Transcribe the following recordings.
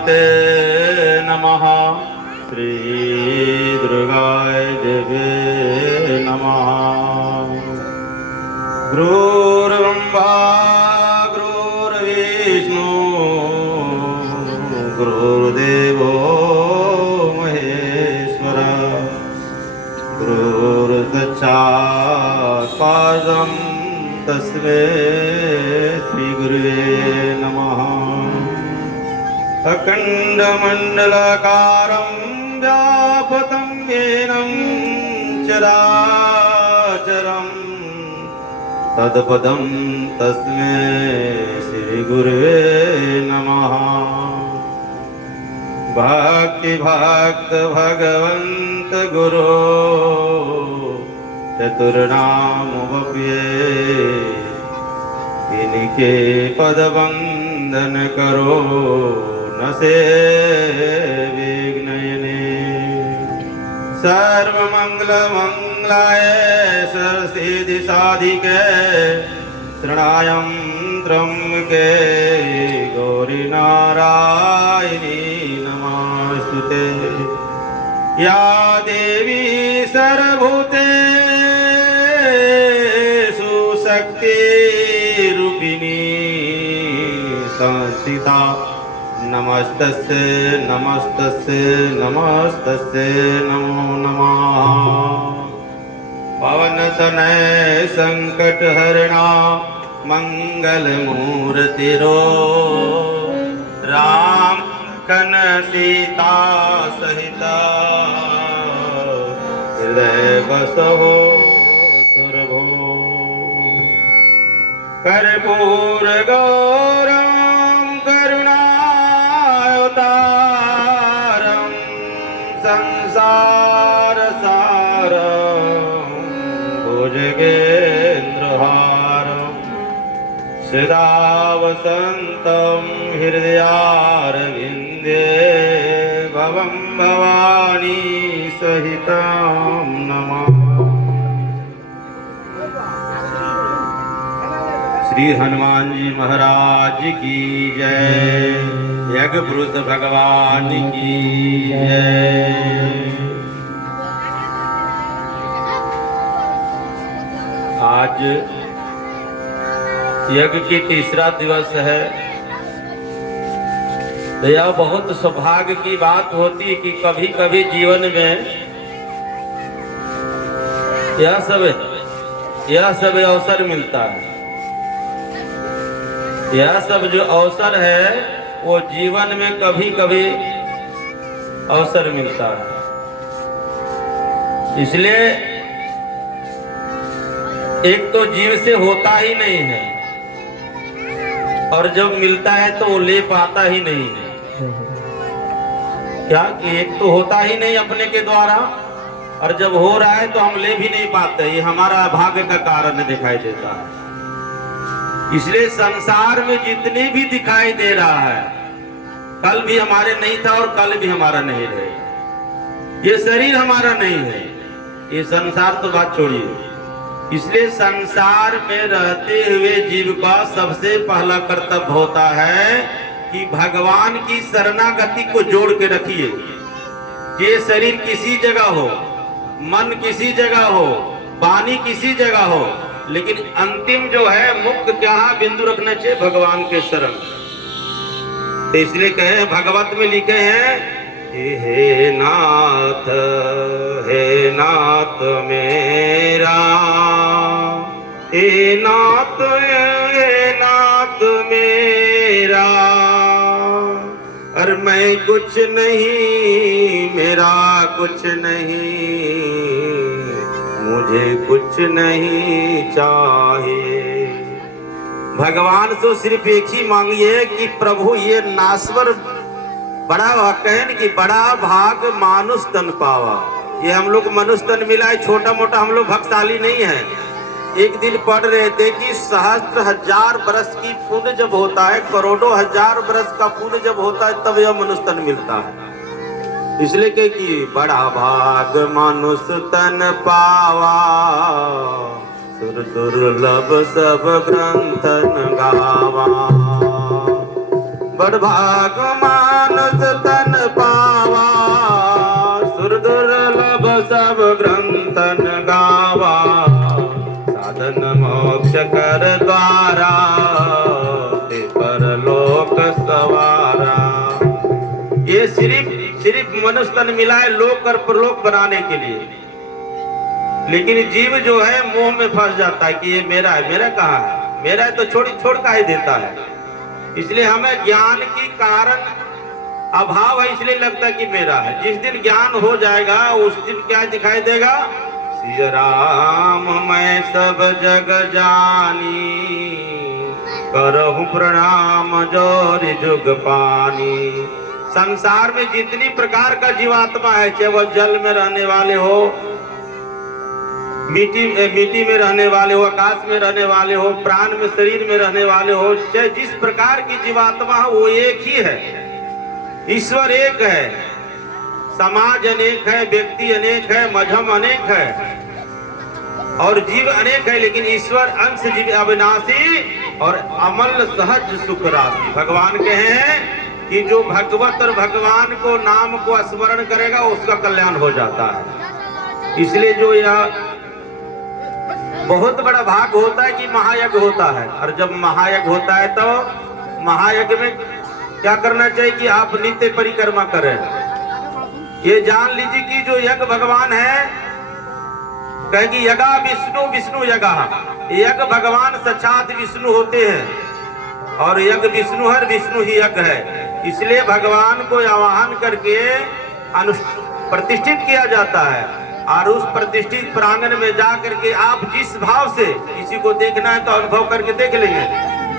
माते नमः। श्री दुर्गाय देवे नमः। गुरुर्ब्रह्मा गुरुर्विष्णु गुरुर्देवो महेश्वर गुरुर्साक्षात् परं तस्मै श्रीगुरुवे नमः। अखण्डमण्डलाकारं व्याप्तं येन चराचरं तत्पदं तस्मै श्रीगुरुवे नमः। भक्ति भक्त भगवन्त गुरु चतुर्नामवप्ये इनके पद वंदन करो न से विघ्नयने। सर्वमंगल मंगलाय सरस्वती साधिके शरणायं त्र्यंबके गौरी नारायणी नमोस्तुते। या देवी सर्वभूतेषु शक्तिरूपिणी संस्थिता नमस्तस्यै नमस्तस्यै नमस्तस्यै नमो नमः। पवनतनय संकटहरणा मंगलमूर्तिरो राम कन सीता सहिता हृदय बसहो सुरभो। कर्पूर गौरं करुणावतारं संसार सारं भुजगेन्द्रहारं सदा वसन्तं हृदयारविन्दे भवं भवानी सहितं नमः। श्री हनुमान जी महाराज की जय। यज्ञ पुरुष भगवान की जय। आज यज्ञ की तीसरा दिवस है। तो यह बहुत सौभाग्य की बात होती है कि कभी कभी जीवन में यह सब अवसर मिलता है। यह सब जो अवसर है वो जीवन में कभी कभी अवसर मिलता है। इसलिए एक तो जीव से होता ही नहीं है और जब मिलता है तो वो ले पाता ही नहीं है। क्या कि एक तो होता ही नहीं अपने के द्वारा और जब हो रहा है तो हम ले भी नहीं पाते। ये हमारा भाग्य का कारण दिखाई देता है। इसलिए संसार में जितने भी दिखाई दे रहा है कल भी हमारे नहीं था और कल भी हमारा नहीं रहेगा। ये शरीर हमारा नहीं है, ये संसार तो बात छोड़िए। इसलिए संसार में रहते हुए जीव का सबसे पहला कर्तव्य होता है कि भगवान की शरणागति को जोड़ के रखिए। ये शरीर किसी जगह हो, मन किसी जगह हो, वाणी किसी जगह हो, लेकिन अंतिम जो है मुक्त जहां बिंदु रखना चाहिए भगवान के शरण। तो इसलिए कहे भगवत में लिखे हैं हे नाथ मेरा, हे नाथ मेरा। और मैं कुछ नहीं, मेरा कुछ नहीं, मुझे कुछ नहीं चाहिए। भगवान से सिर्फ एक ही मांगिए कि प्रभु ये नाश्वर बड़ा कहन कि बड़ा भाग मानुष तन पावा। ये हम लोग मनुष्य तन मिला है, छोटा मोटा हम लोग भक्तशाली नहीं है। एक दिन पढ़ रहे थे कि सहस्त्र हजार बरस की पुण्य जब होता है, करोड़ों हजार बरस का पुण्य जब होता है तब यह मनुष्य तन मिलता है। इसलिए कहे कि बड़ा भाग मनुष्य तन पावा, सुर दुर्लभ सब ग्रंथन गावा। बड़ भाग मानस तन पावा, सुर दुर्लभ सब ग्रंथन गावा, साधन मोक्ष कर द्वारा, ते परलोक सवारा। ये सिर्फ मनुष्य तन मिला है लोक और परलोक बनाने के लिए, लेकिन जीव जो है मोह में फंस जाता है कि ये मेरा है। मेरा कहाँ है? मेरा है तो छोड़ का ही देता है। इसलिए हमें ज्ञान की कारण अभाव है, इसलिए लगता है कि मेरा है। जिस दिन ज्ञान हो जाएगा उस दिन क्या दिखाई देगा? सिया राम मैं सब जग जानी, करहूं प्रणाम जोरि जुग पानी। संसार में जितनी प्रकार का जीवात्मा है, चाहे वह जल में रहने वाले हो, मिट्टी में रहने वाले हो, आकाश में रहने वाले हो, प्राण में शरीर में रहने वाले हो, चाहे जिस प्रकार की जीवात्मा हो वो एक ही है। ईश्वर एक है, समाज अनेक है, व्यक्ति अनेक है, मजहब अनेक है और जीव अनेक है, लेकिन ईश्वर अंश जीव अविनाशी और अमल सहज सुख राशि। भगवान कहे हैं कि जो भगवत और भगवान को नाम को स्मरण करेगा उसका कल्याण हो जाता है। इसलिए जो यह बहुत बड़ा भाग होता है कि महायज्ञ होता है, और जब महायज्ञ होता है तो महायज्ञ में क्या करना चाहिए कि आप नित्य परिक्रमा करें। ये जान लीजिए कि जो यज्ञ भगवान है, कहे कि यज्ञा विष्णु विष्णु यज्ञा, यज्ञ भगवान साक्षात विष्णु होते हैं और यज्ञ विष्णु है, विष्णु ही यज्ञ है। इसलिए भगवान को आवाहन करके प्रतिष्ठित किया जाता है, और उस प्रतिष्ठित प्रांगण में जा करके आप जिस भाव से, किसी को देखना है तो अनुभव करके देख लेंगे,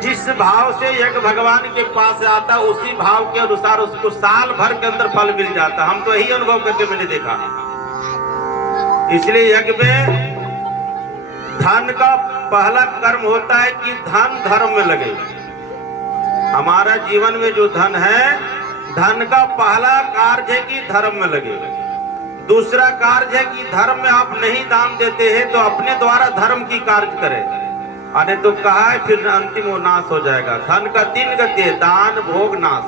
जिस भाव से यज्ञ भगवान के पास आता है उसी भाव के अनुसार उसको साल भर के अंदर फल मिल जाता है। हम तो यही अनुभव करके मैंने देखा। इसलिए यज्ञ में धन का पहला कर्म होता है कि धन धर्म में लगे। हमारा जीवन में जो धन है, धन का पहला कार्य है कि धर्म में लगे। दूसरा कार्य है कि धर्म में आप नहीं दान देते हैं तो अपने द्वारा धर्म की कार्य करें, अरे तो कहा है फिर अंतिम वो नाश हो जाएगा। धन का 3 गति है, दान भोग नाश।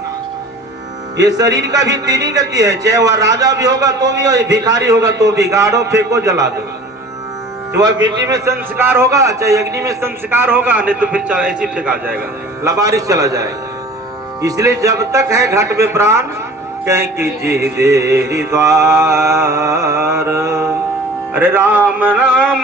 ये शरीर का भी 3 ही गति है, चाहे वह राजा भी होगा तो भी और भिखारी होगा तो भी, गाड़ो फेंको जला दो। जो वह मिट्टी में संस्कार होगा, चाहे अग्नि में संस्कार होगा, नहीं तो फिर ऐसे फेंका जाएगा, लबारिश चला जाएगा। इसलिए जब तक है घट में प्राण, कह कीजिए देरी द्वार, अरे राम नाम